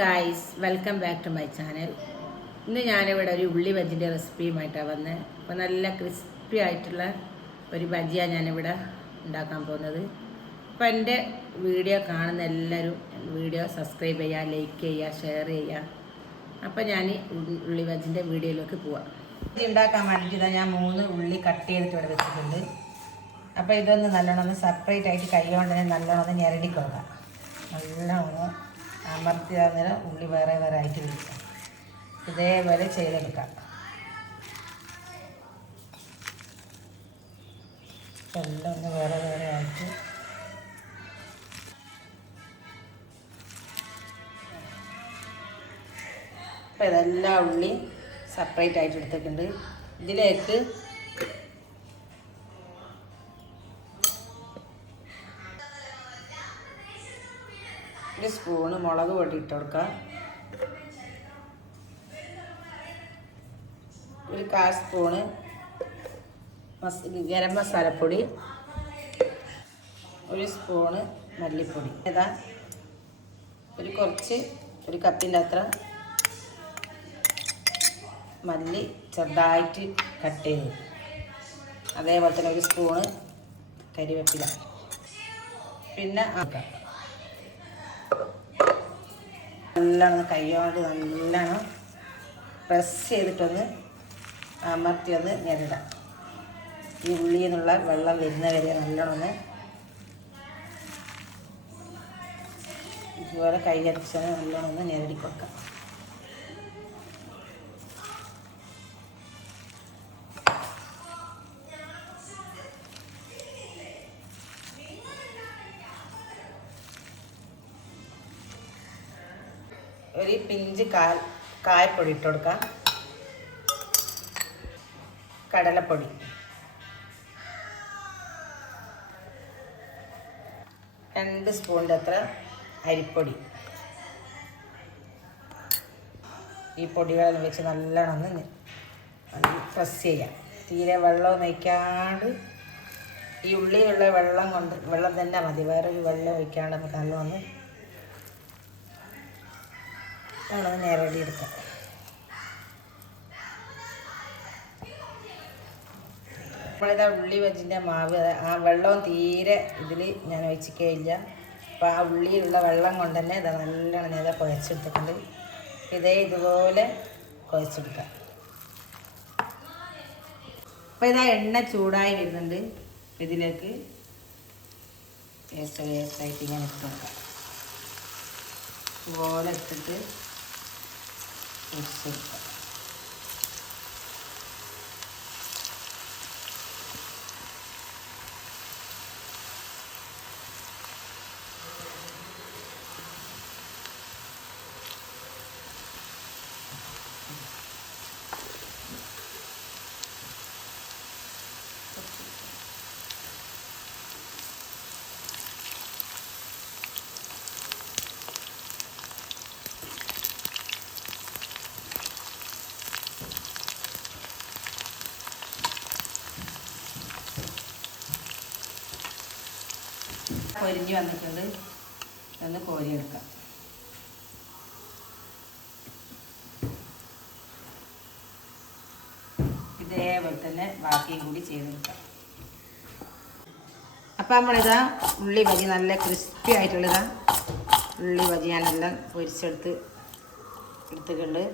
Guys welcome back to my channel. ഇന്ന് ഞാനിവിടെ ഒരു ഉള്ളി ബജിൻ്റെ റെസിപ്പിയുമായിട്ടാണ് വന്നത്. അപ്പോൾ നല്ല ക്രിസ്പി ആയിട്ടുള്ള ഒരു ബജിയാണ് ഞാനിവിടെ ഉണ്ടാക്കാൻ പോകുന്നത്. അപ്പോൾ എൻ്റെ വീഡിയോ കാണുന്ന എല്ലാവരും വീഡിയോ സബ്സ്ക്രൈബ് ചെയ്യുക, ലൈക്ക് ചെയ്യുക, ഷെയർ ചെയ്യുക. അപ്പോൾ ഞാൻ ഉള്ളി ബജിൻ്റെ വീഡിയോയിലേക്ക് പോവാം. ബജി ഉണ്ടാക്കാൻ വേണ്ടിയിട്ട് ഞാൻ 3 ഉള്ളി കട്ട് ചെയ്തിട്ട് ഇവിടെ വെച്ചിട്ടുണ്ട്. അപ്പോൾ ഇതൊന്ന് നല്ലോണം സെപ്പറേറ്റ് ആയിട്ട് കൈ കൊണ്ട് തന്നെ നല്ലോണം ഞെരടി കൊടുക്കാം. നല്ലോണം അമർത്തി നേരം ഉള്ളി വേറെ വേറെ ആയിട്ട് വരും. ഇതേപോലെ ചെയ്തെടുക്കാം. എല്ലാം ഒന്ന് വേറെ വേറെ ആയിട്ട് അപ്പോൾ ഇതെല്ലാം ഉള്ളി സെപ്പറേറ്റ് ആയിട്ട് എടുത്തിട്ടുണ്ട്. ഇതിലേക്ക് ഒരു സ്പൂണ് മുളക് പൊടി ഇട്ട് കൊടുക്കാം. ഒരു 1/4 സ്പൂണ് ഗരം മസാലപ്പൊടി, ഒരു സ്പൂണ് മല്ലിപ്പൊടി. ഇതാ ഒരു കപ്പിൻ്റെ അത്ര മല്ലി ചെറുതായിട്ട് കട്ട് ചെയ്ത്, അതേപോലെ തന്നെ ഒരു സ്പൂണ് കരിവേപ്പില. പിന്നെ നല്ലോണം കൈകൊണ്ട് നല്ലോണം പ്രസ് ചെയ്തിട്ടൊന്ന് അമർത്തി ഒന്ന് ഞെരടാം. ഈ ഉള്ളിയിൽ നിന്നുള്ള വെള്ളം വരുന്നവരെ നല്ലോണം ഇതുപോലെ കൈയടിച്ച് നല്ലോണം ഒന്ന് ഞെരടി കൊടുക്കാം. ഒരു പിഞ്ച് കായപ്പൊടി ഇട്ട് കൊടുക്കാം. കടലപ്പൊടി, 2 സ്പൂണിൻ്റെ അത്ര അരിപ്പൊടി. ഈ പൊടികളെല്ലാം വെച്ച് നല്ലോണം പ്രസ് ചെയ്യാം. തീരെ വെള്ളം ഒഴിക്കാണ്ട് ഈ ഉള്ളിലുള്ള വെള്ളം തന്നെ മതി, വേറൊരു വെള്ളം ഒഴിക്കാണ്ട് നമുക്ക് നല്ലോണം നമ്മളത് നേരടി എടുക്കാം. നമ്മളിതാ ഉള്ളി ബജിൻ്റെ മാവ് ആ വെള്ളവും തീരെ ഇതിൽ ഞാൻ ഒഴിച്ചിട്ടില്ല. അപ്പോൾ ആ ഉള്ളിയിലുള്ള വെള്ളം കൊണ്ട് തന്നെ ഇതാ നല്ലോണം നേരെ കുഴച്ചെടുത്തിട്ടുണ്ട്. ഇതുപോലെ കുഴച്ചെടുക്കാം. അപ്പോൾ ഇതാ എണ്ണ ചൂടായി വരുന്നുണ്ട്. ഇതിലേക്ക് വേസ്റ്റായിട്ട് ഇങ്ങനെ ഇട്ട് കൊടുക്കാം. ഇതുപോലെ ഇട്ടിട്ട് പൊരിച്ചെടുക്കാം. പൊരിഞ്ഞ് വന്നിട്ടുണ്ട്. ഒന്ന് കോരിയെടുക്കാം. ഇതേപോലെ തന്നെ ബാക്കിയും കൂടി ചെയ്തെടുക്കാം. അപ്പം നമ്മളിതാ ഉള്ളി ബജി നല്ല ക്രിസ്പി ആയിട്ടുള്ളതാ ഉള്ളി ബജി ഞാനെല്ലാം പൊരിച്ചെടുത്തിട്ടുണ്ട്.